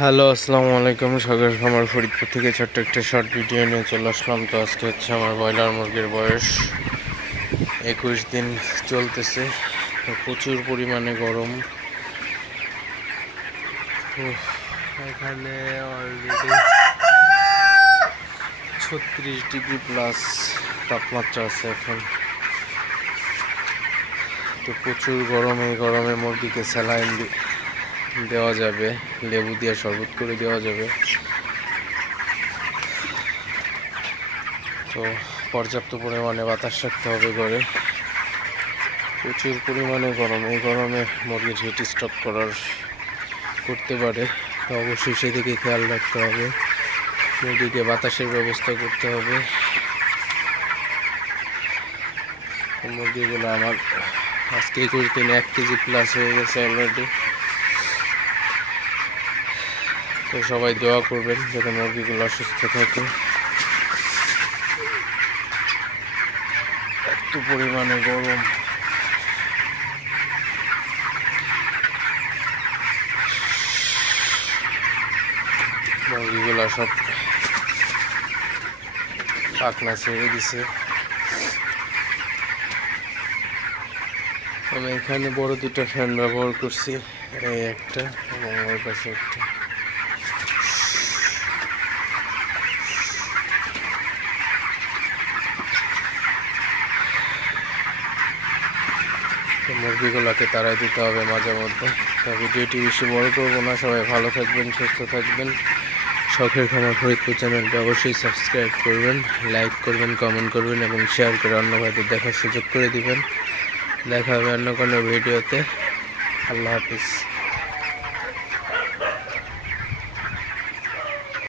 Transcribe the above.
Hello, আসসালামু আলাইকুম। সকাল খামার ফরিদপুর থেকে ছোট্ট একটা শর্ট ভিডিও নিয়ে চলে আসলাম। তো আজকে হচ্ছে আমার ব্রয়লার মুরগির বয়স 21 দিন চলতেছে। তো প্রচুর পরিমাণে গরম। এখানে অলরেডি 36 ডিগ্রি প্লাস তাপমাত্রা আছে এখন। তো প্রচুর গরম। এই গরমে মুরগিকে স্যালাইন দেওয়া যাবে, লেবু দিয়ে শরবত করে দেওয়া যাবে। তো পর্যাপ্ত পরিমাণে বাতাস রাখতে হবে ঘরে। প্রচুর পরিমাণে গরম। এই গরমে মুরগির হিট স্ট্রোক করতে পারে। তো অবশ্যই সেদিকে খেয়াল রাখতে হবে। মুরগিকে বাতাসের ব্যবস্থা করতে হবে। মুরগিগুলো আমার আজকে 21 দিনে 1 কেজি প্লাস হয়ে গেছে অলরেডি। তো সবাই দোয়া করবেন যাতে মুরগিগুলো অসুস্থ থাকে। এত পরিমাণে গরম। মুরগিগুলা সব পাখনা ছেড়ে দিছে। আমি এখানে বড় দুটো ফ্যান ব্যবহার করছি, এই একটা এবং ওই পাশে একটা। মুরগিগুলোকে তাড়াই দিতে হবে মাঝে মধ্যে। তো ভিডিওটি বেশি বড় করবো না। সবাই ভালো থাকবেন, সুস্থ থাকবেন। শখের খামার ফরিদপুর চ্যানেলটি অবশ্যই সাবস্ক্রাইব করবেন, লাইক করবেন, কমেন্ট করবেন এবং শেয়ার করে অন্য ভাইদের দেখার সুযোগ করে দিবেন। দেখা হবে অন্য কোনো ভিডিওতে। আল্লাহ হাফিজ।